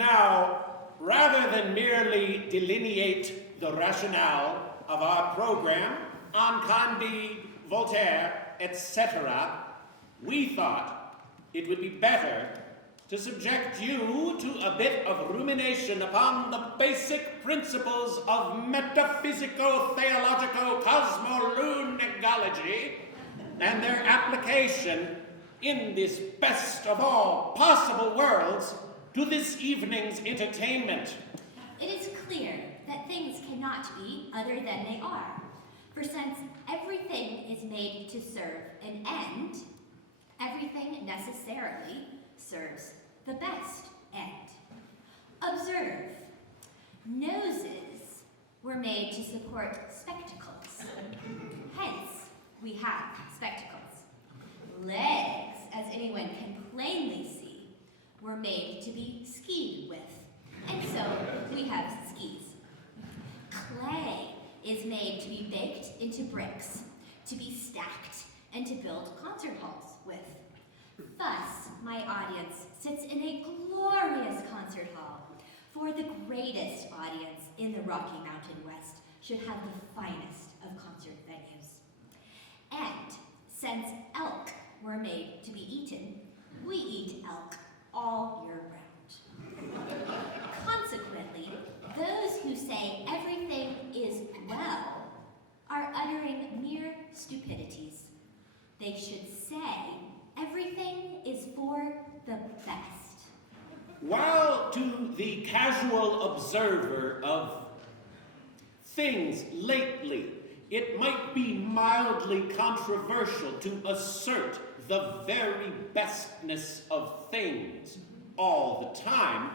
Now, rather than merely delineate the rationale of our program on Candide, Voltaire, etc., we thought it would be better to subject you to a bit of rumination upon the basic principles of metaphysico-theologico-cosmolunigology and their application in this best of all possible worlds to this evening's entertainment. It is clear that things cannot be other than they are, for since everything is made to serve an end, everything necessarily serves the best end. Observe, noses were made to support spectacles. Hence, we have spectacles. Legs, as anyone can plainly see, were made to be skied with, and so we have skis. Clay is made to be baked into bricks, to be stacked, and to build concert halls with. Thus, my audience sits in a glorious concert hall, for the greatest audience in the Rocky Mountain West should have the finest of concert venues. And since elk were made to be eaten, we eat elk all year round. Consequently, those who say everything is well are uttering mere stupidities. They should say everything is for the best. While to the casual observer of things lately, it might be mildly controversial to assert the very bestness of things all the time,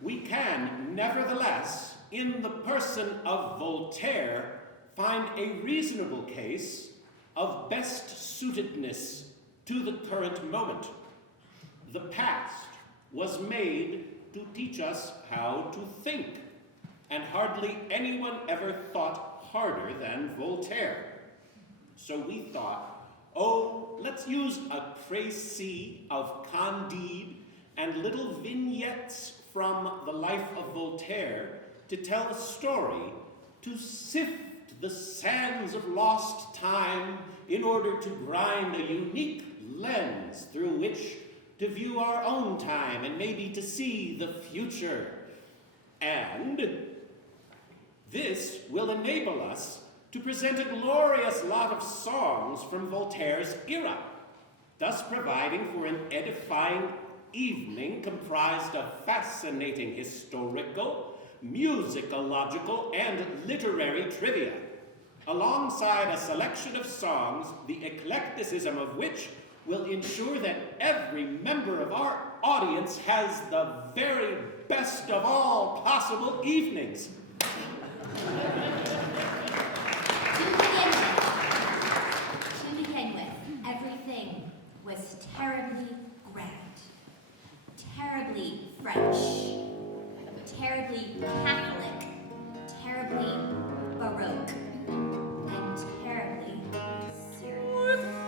we can, nevertheless, in the person of Voltaire, find a reasonable case of best suitedness to the current moment. The past was made to teach us how to think, and hardly anyone ever thought harder than Voltaire. So we thought, oh, let's use a précis of Candide and little vignettes from the life of Voltaire to tell a story, to sift the sands of lost time in order to grind a unique lens through which to view our own time and maybe to see the future. And this will enable us to present a glorious lot of songs from Voltaire's era, thus providing for an edifying evening comprised of fascinating historical, musicological, and literary trivia, alongside a selection of songs, the eclecticism of which will ensure that every member of our audience has the very best of all possible evenings. To begin with, everything was terribly grand, terribly French, terribly Catholic, terribly Baroque, and terribly serious.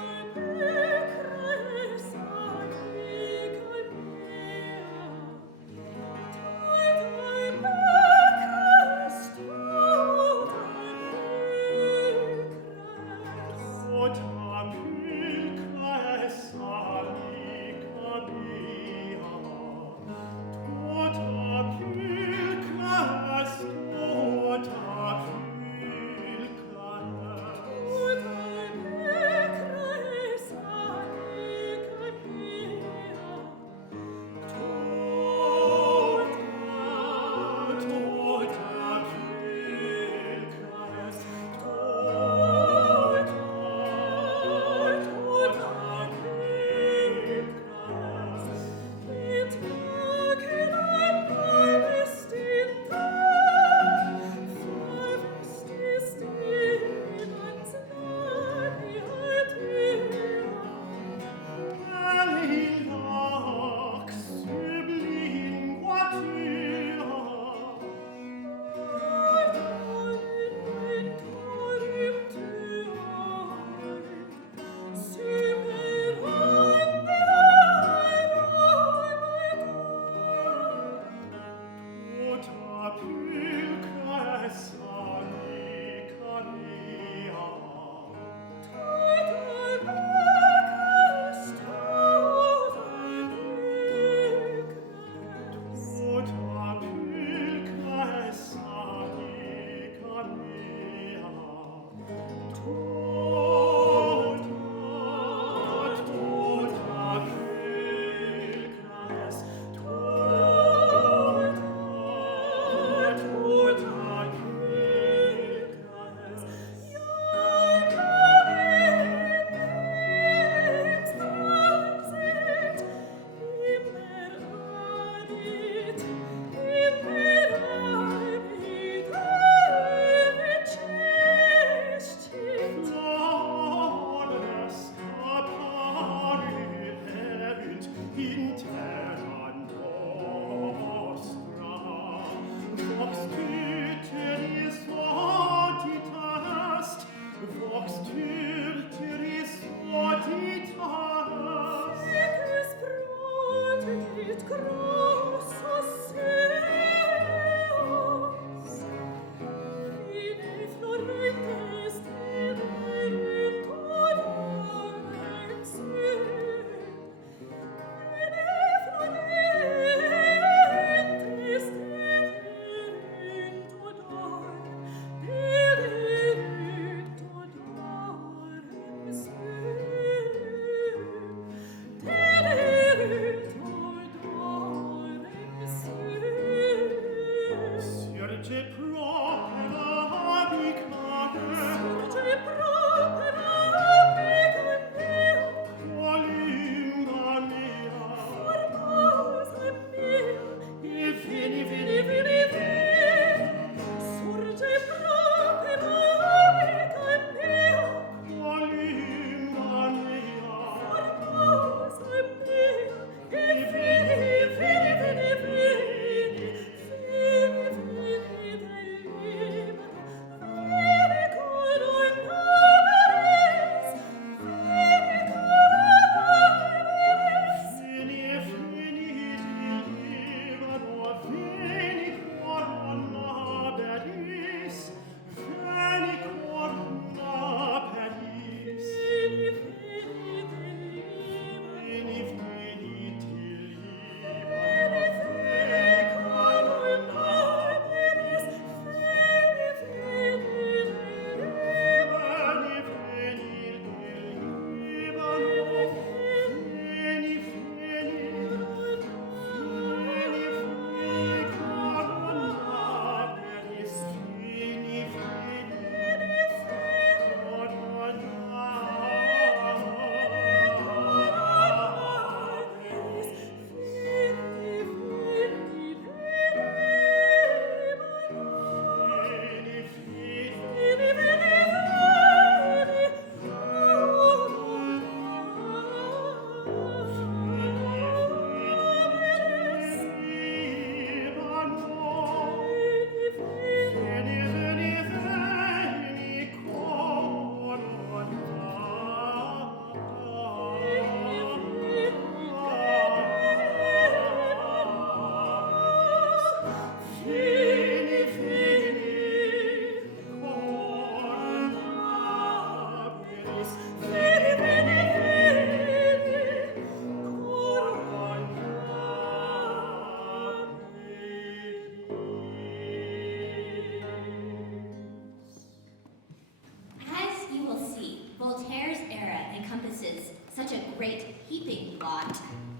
encompasses such a great heaping lot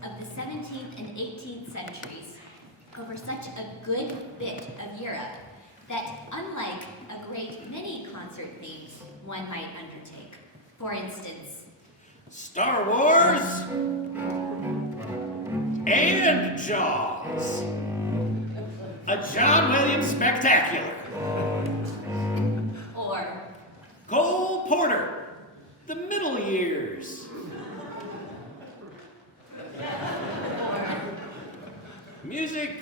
of the 17th and 18th centuries over such a good bit of Europe that, unlike a great many concert themes one might undertake, for instance, Star Wars and Jaws, a John Williams spectacular, or Cole Porter, the Middle Years, music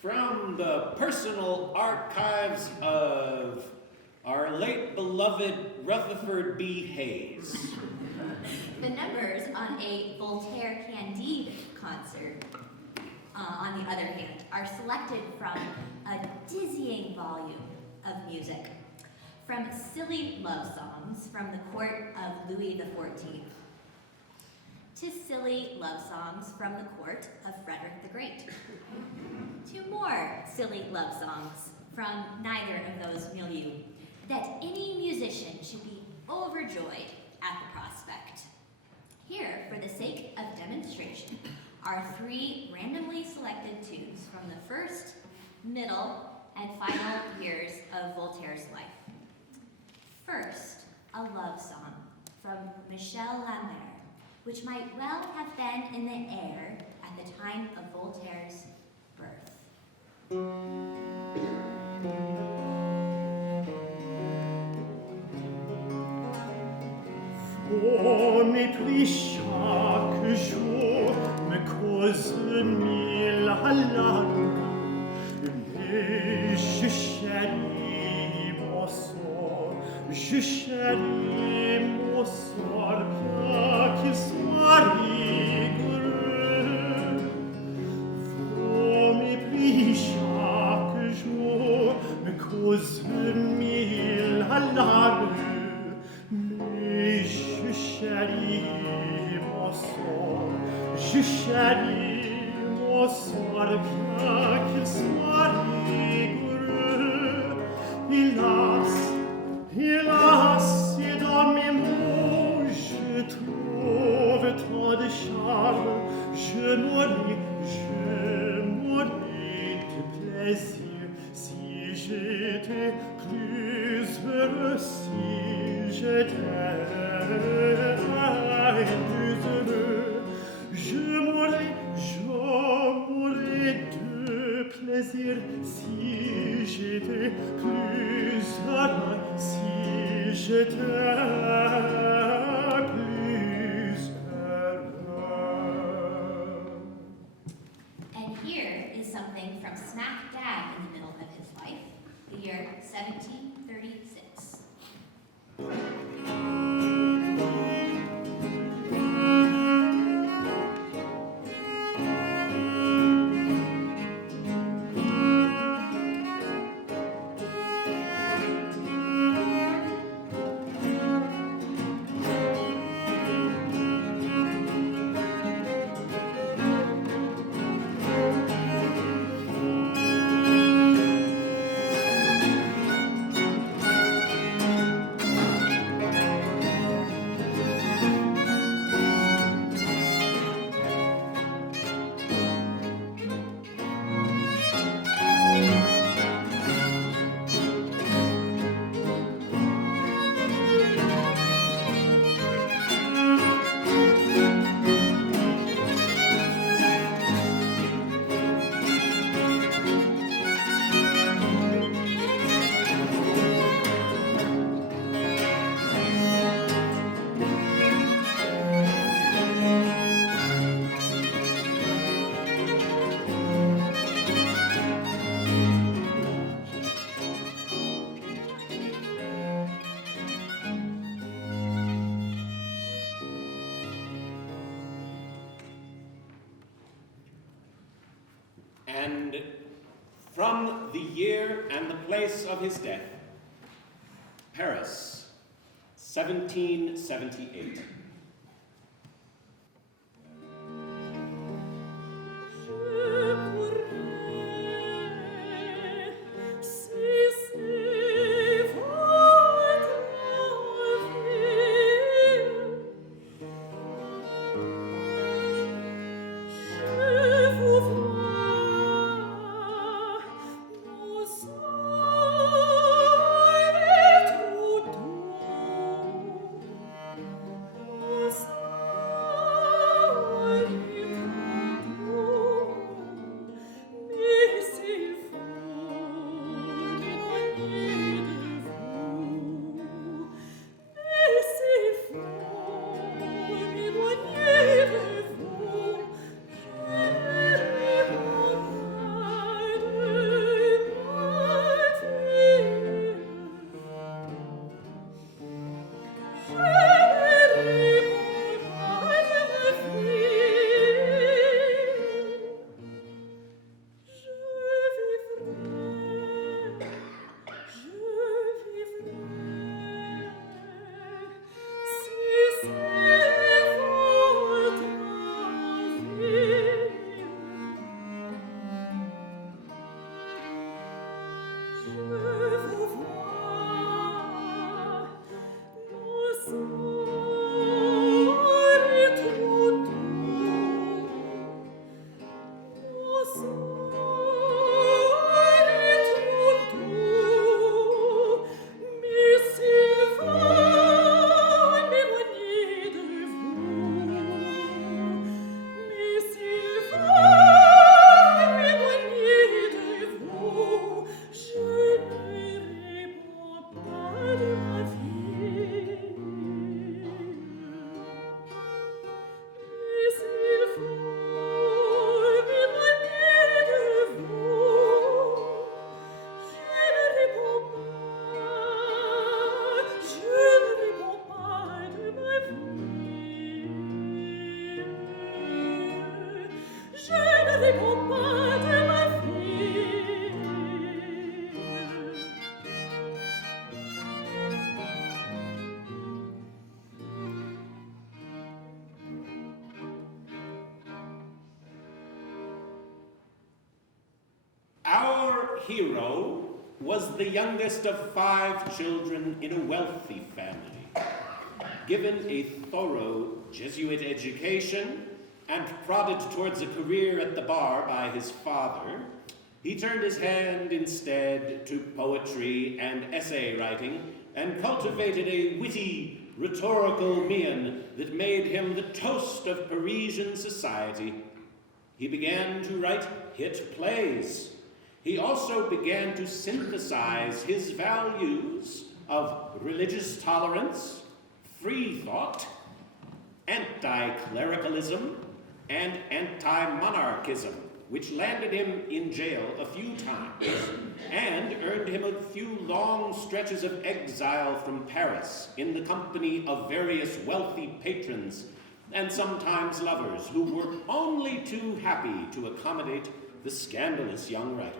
from the personal archives of our late beloved Rutherford B. Hayes. the numbers on a Voltaire Candide concert, on the other hand, are selected from a dizzying volume of music, from silly love songs from the court of Louis XIV to silly love songs from the court of Frederick the Great, to more silly love songs from neither of those milieu, that any musician should be overjoyed at the prospect. Here, for the sake of demonstration, are 3 randomly selected tunes from the first, middle, and final years of Voltaire's life. First, a love song from Michel Lambert, which might well have been in the air at the time of Voltaire's birth. Oh, mépris chaque jour me cause 1000 alarmes, mais je chéris mon sort, je chéris mon sort, pas qu'il soit rigoureux. Oh, mépris chaque jour me cause 1000 alarmes, je chéris mon sort, je chéris mon sort, bien qu'il soit rigoureux. Hélas, hélas, et dans mes mots, je trouve tant de charme, je mourrais de plaisir si j'étais plus heureux, si j'étais plus heureux. Je mourrais de plaisir si j'étais plus heureux, si j'étais plus heureux. And here is something from smack dab in the middle of his life, the year 1736. And from the year and the place of his death, Paris, 1778. hero was the youngest of 5 children in a wealthy family. Given a thorough Jesuit education and prodded towards a career at the bar by his father, he turned his hand instead to poetry and essay writing and cultivated a witty, rhetorical mien that made him the toast of Parisian society. He began to write hit plays. He also began to synthesize his values of religious tolerance, free thought, anti-clericalism, and anti-monarchism, which landed him in jail a few times and earned him a few long stretches of exile from Paris in the company of various wealthy patrons and sometimes lovers who were only too happy to accommodate the scandalous young writer.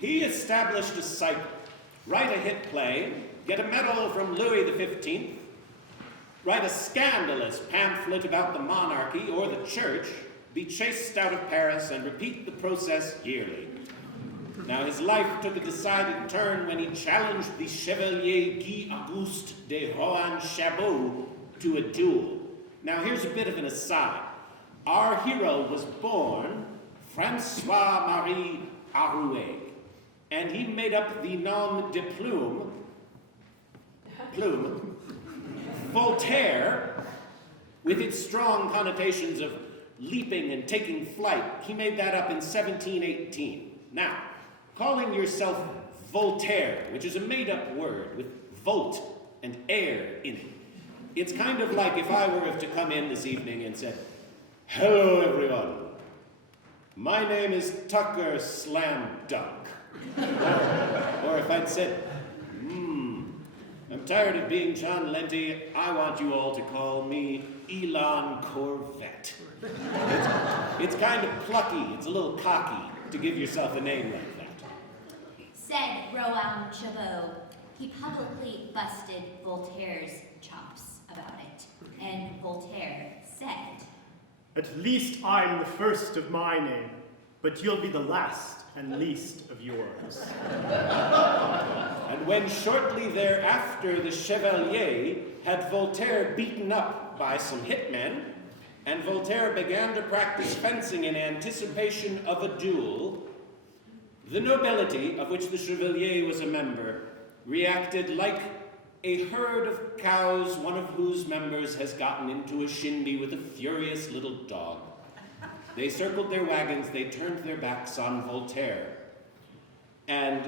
He established a cycle: write a hit play, get a medal from Louis XV, write a scandalous pamphlet about the monarchy or the church, be chased out of Paris, and repeat the process yearly. Now, his life took a decided turn when he challenged the Chevalier Guy Auguste de Rohan-Chabot to a duel. Now, here's a bit of an aside. Our hero was born François-Marie Arouet, and he made up the nom de plume, Voltaire, with its strong connotations of leaping and taking flight. He made that up in 1718. Now, calling yourself Voltaire, which is a made-up word with volt and air in it, it's kind of like if I were to come in this evening and said, "Hello, everyone. My name is Tucker Slam Dunk." Or if I'd said, "I'm tired of being John Lenti. I want you all to call me Elon Corvette." It's kind of plucky. It's a little cocky to give yourself a name like that. Said Roland Chabot. He publicly busted Voltaire's chops about it. And Voltaire said, "At least I'm the first of my name, but you'll be the last and least of yours." And when shortly thereafter the Chevalier had Voltaire beaten up by some hitmen, and Voltaire began to practice fencing in anticipation of a duel, the nobility, of which the Chevalier was a member, reacted like a herd of cows, one of whose members has gotten into a shindy with a furious little dog. They circled their wagons, they turned their backs on Voltaire. And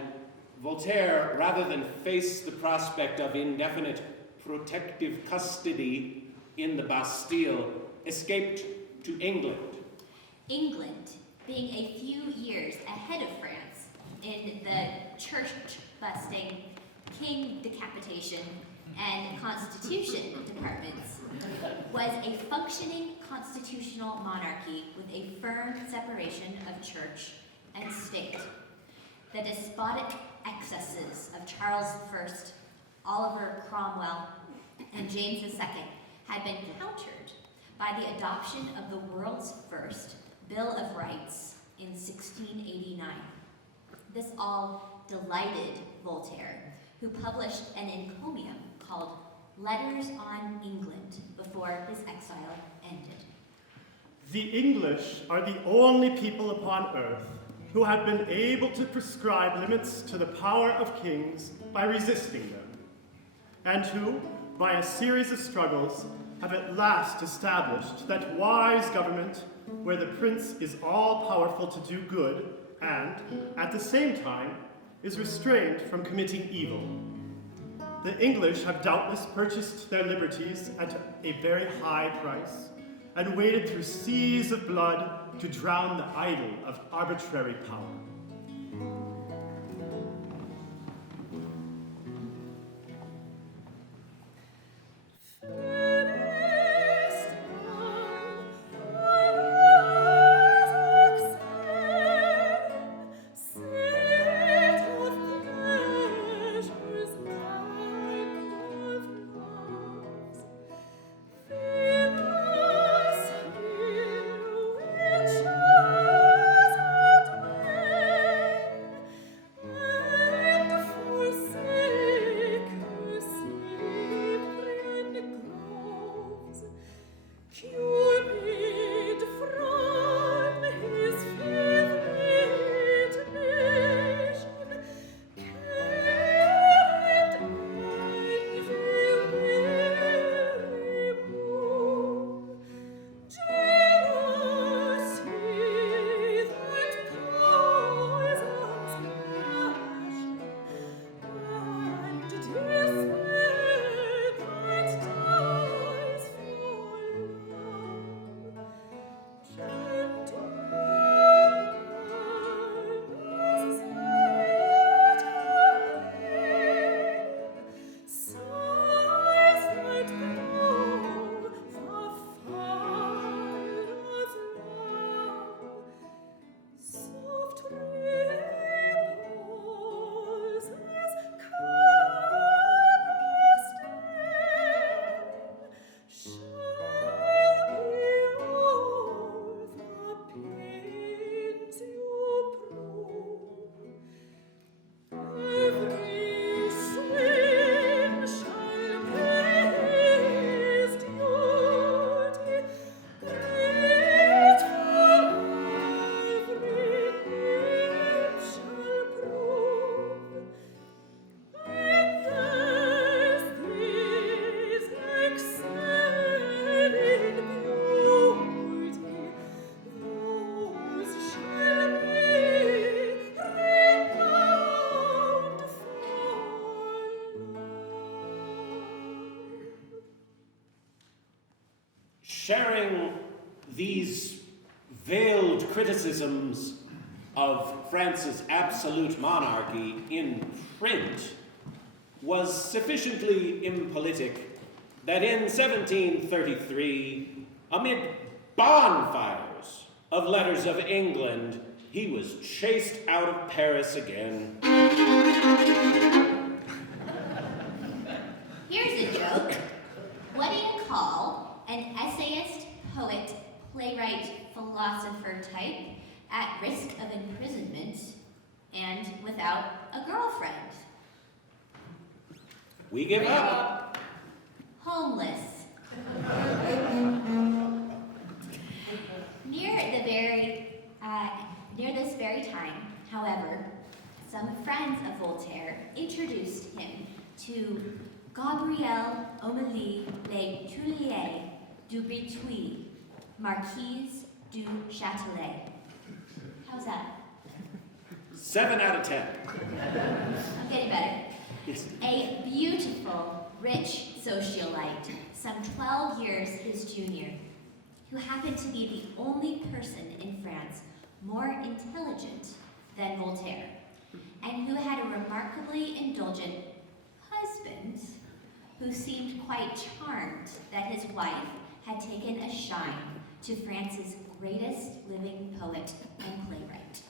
Voltaire, rather than face the prospect of indefinite protective custody in the Bastille, escaped to England. England, being a few years ahead of France in the church busting, king decapitation, and constitution departments, was a functioning constitutional monarchy with a firm separation of church and state. The despotic excesses of Charles I, Oliver Cromwell, and James II had been countered by the adoption of the world's first Bill of Rights in 1689. This all delighted Voltaire, who published an encomium called Letters on England before his exile ended. The English are the only people upon earth who have been able to prescribe limits to the power of kings by resisting them, and who, by a series of struggles, have at last established that wise government where the prince is all-powerful to do good and, at the same time, is restrained from committing evil. The English have doubtless purchased their liberties at a very high price and waded through seas of blood to drown the idol of arbitrary power. Sharing these veiled criticisms of France's absolute monarchy in print was sufficiently impolitic that in 1733, amid bonfires of letters of England, he was chased out of Paris again. Here's a joke. What do you call an essayist, poet, playwright, philosopher type at risk of imprisonment and without a girlfriend? We give up. Homeless. Near this very time, however, some friends of Voltaire introduced him to Gabrielle Omélie Le Tullier du Breteuil, Marquise du Châtelet. How's that? 7 out of 10. I'm getting better. Yes. A beautiful, rich socialite, some 12 years his junior, who happened to be the only person in France more intelligent than Voltaire, and who had a remarkably indulgent husband who seemed quite charmed that his wife had taken a shine to France's greatest living poet and playwright.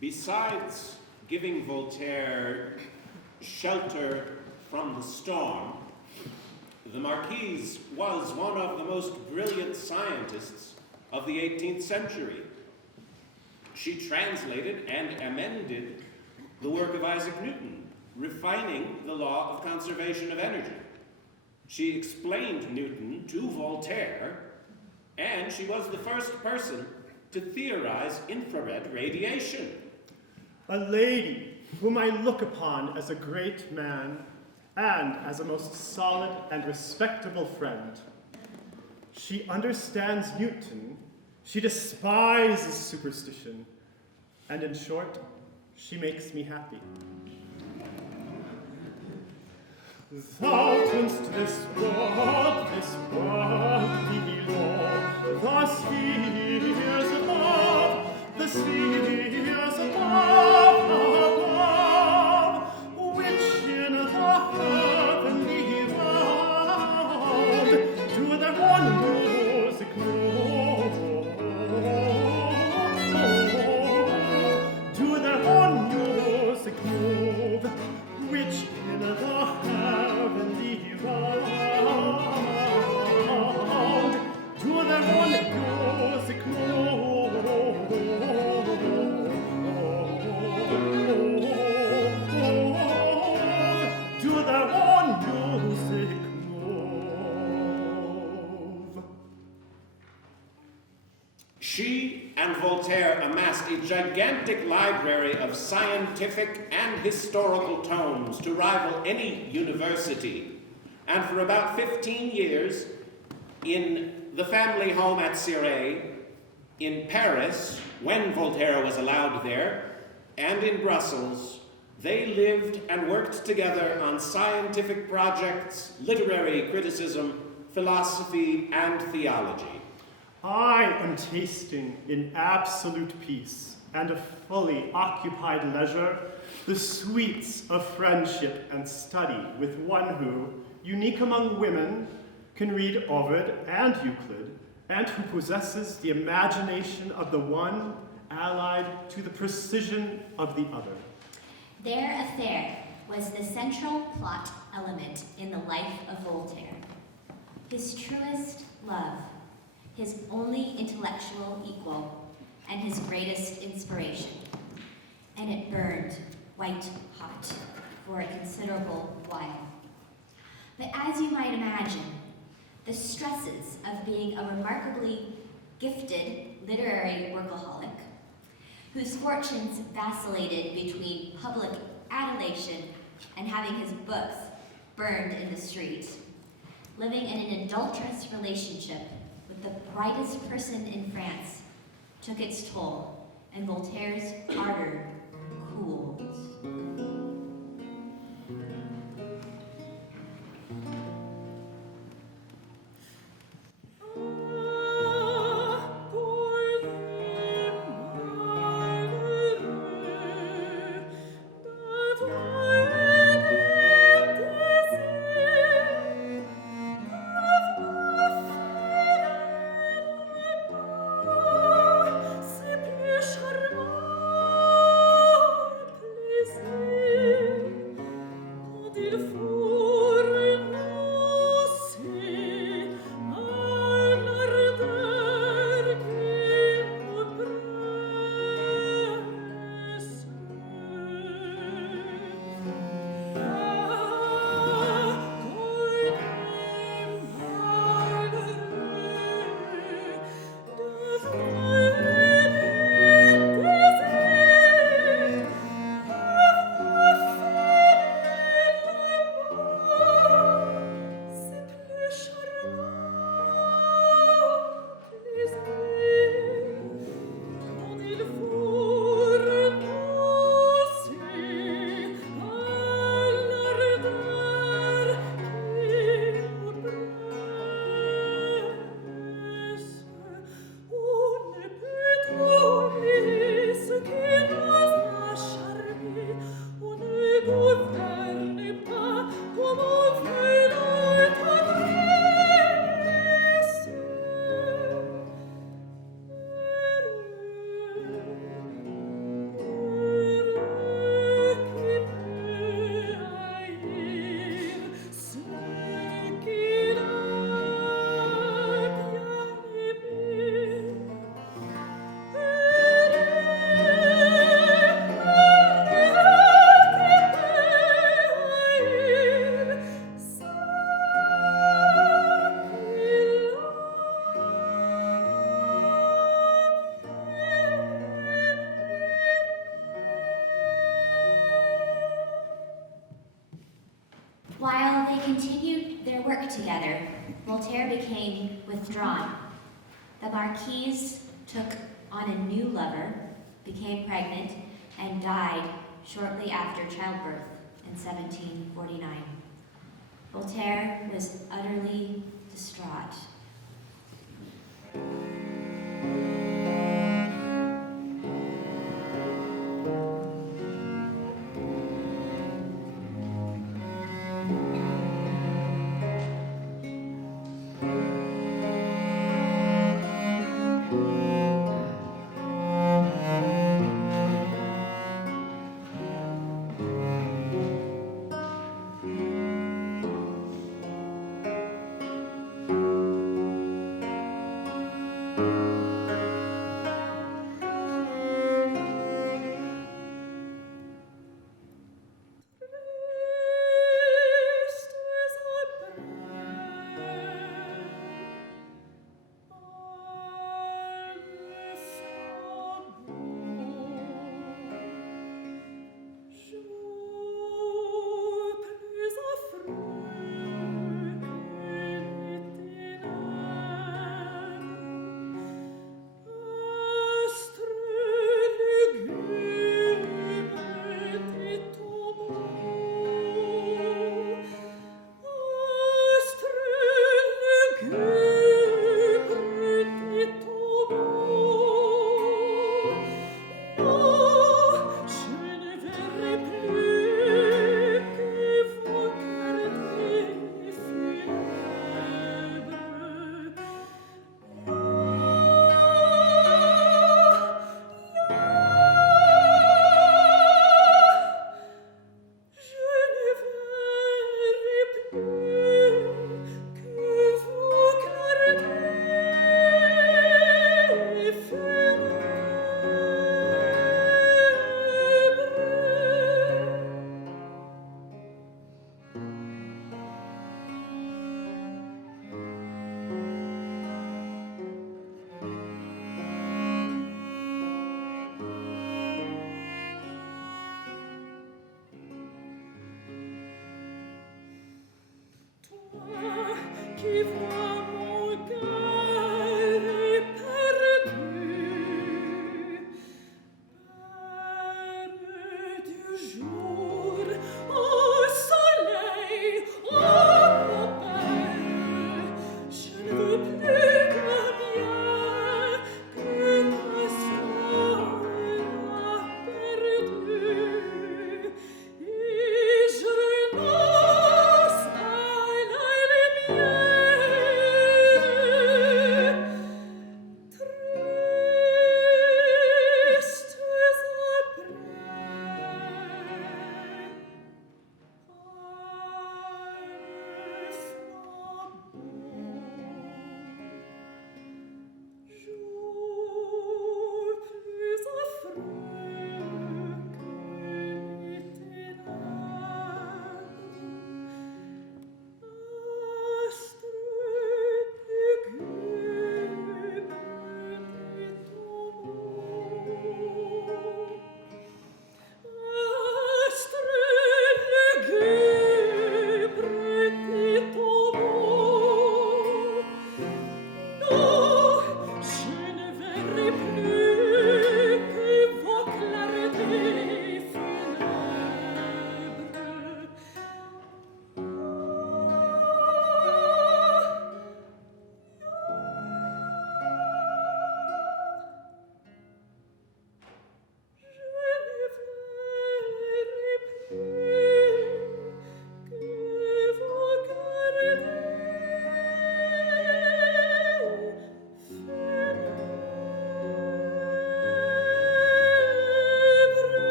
Besides giving Voltaire shelter from the storm, the Marquise was one of the most brilliant scientists of the 18th century. She translated and amended the work of Isaac Newton, refining the law of conservation of energy. She explained Newton to Voltaire, and she was the first person to theorize infrared radiation. A lady whom I look upon as a great man and as a most solid and respectable friend. She understands Newton, she despises superstition, and in short, she makes me happy. Thou turn'st this world below, the spheres above, the spheres above, which in the heavenly world do their one music move, do their one music move, which in the heavenly world do their one music move, do their one music move. She and Voltaire amassed a gigantic library of scientific and historical tomes to rival any university. And for about 15 years, in the family home at Cirey, in Paris, when Voltaire was allowed there, and in Brussels, they lived and worked together on scientific projects, literary criticism, philosophy, and theology. I am tasting in absolute peace and a fully occupied leisure the sweets of friendship and study with one who, unique among women, can read Ovid and Euclid, and who possesses the imagination of the one allied to the precision of the other. Their affair was the central plot element in the life of Voltaire. His truest love, his only intellectual equal, and his greatest inspiration. And it burned white hot for a considerable while. But as you might imagine, the stresses of being a remarkably gifted literary workaholic, whose fortunes vacillated between public adulation and having his books burned in the street, living in an adulterous relationship with the brightest person in France, took its toll, and Voltaire's ardor cooled. together, Voltaire became withdrawn. The Marquise took on a new lover, became pregnant, and died shortly after childbirth in 1749. Voltaire was utterly distraught.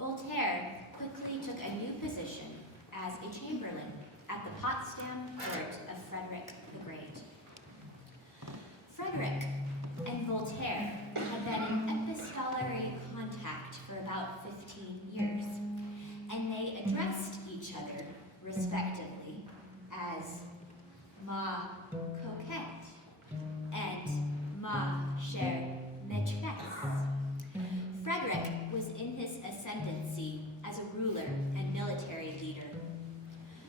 Voltaire quickly took a new position as a chamberlain at the Potsdam court of Frederick the Great. Frederick and Voltaire had been in epistolary contact for about 15 years, and they addressed each other, respectively, as ma coquette and ma chère maîtresse. Frederick was in his ascendancy as a ruler and military leader,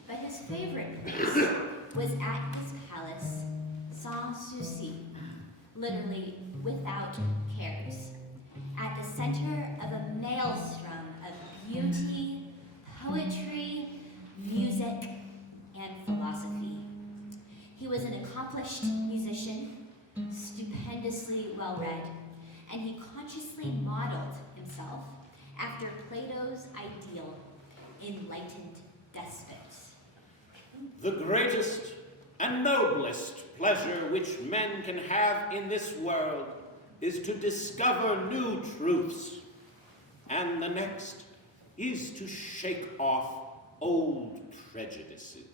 but his favorite place was at his palace, sans souci, literally without cares, at the center of a maelstrom of beauty, poetry, music, and philosophy. He was an accomplished musician, stupendously well-read, and he consciously modeled himself after Plato's ideal enlightened despot. The greatest and noblest pleasure which men can have in this world is to discover new truths, and the next is to shake off old prejudices.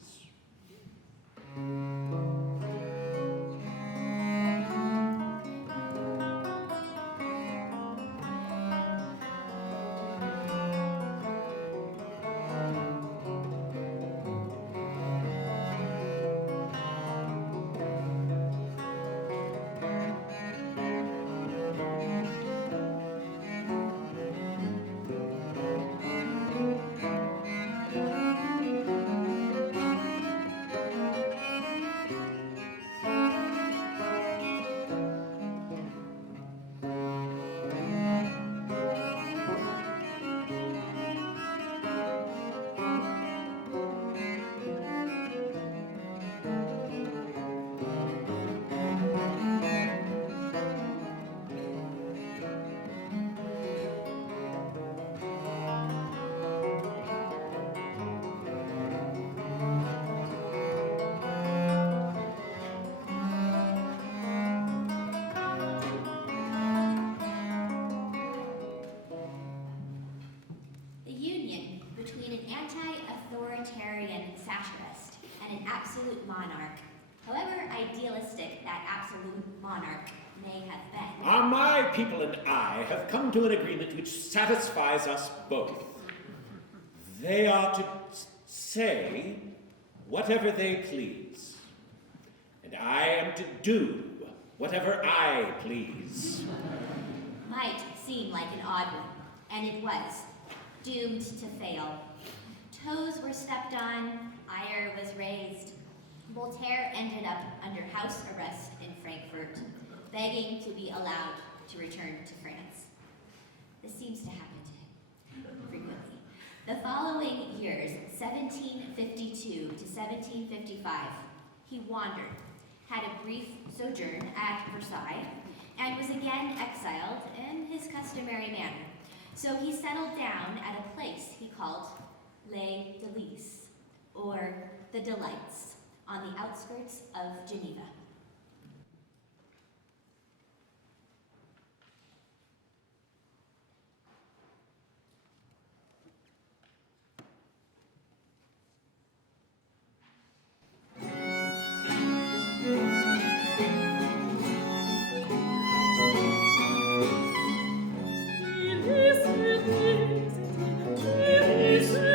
Satirist and an absolute monarch, however idealistic that absolute monarch may have been. My people and I have come to an agreement which satisfies us both. They are to say whatever they please, and I am to do whatever I please. Might seem like an odd one, and it was, doomed to fail. Toes were stepped on, ire was raised. Voltaire ended up under house arrest in Frankfurt, begging to be allowed to return to France. This seems to happen to him frequently. The following years, 1752 to 1755, he wandered, had a brief sojourn at Versailles, and was again exiled in his customary manner. So he settled down at a place he called Les Délices, or the Delights, on the outskirts of Geneva. Fraise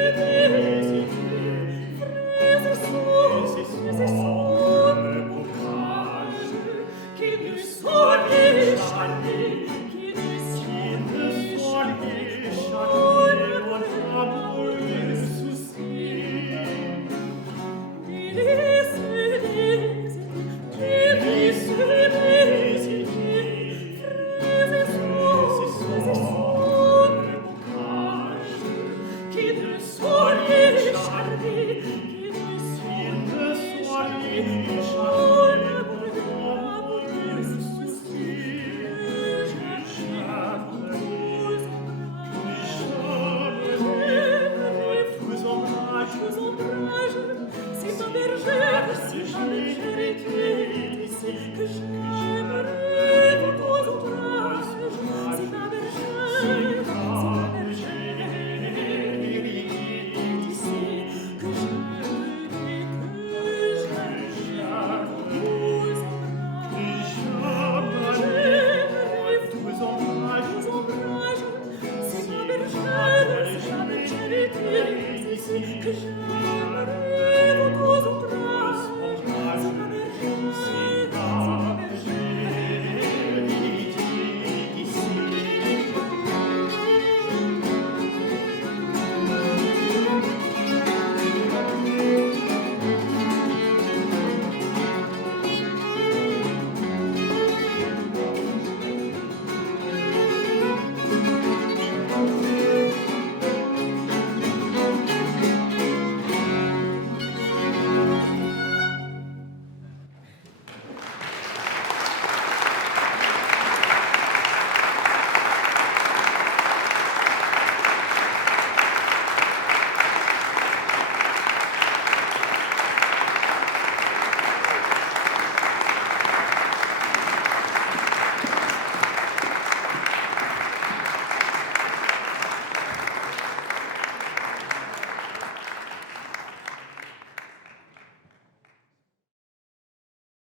Thank you.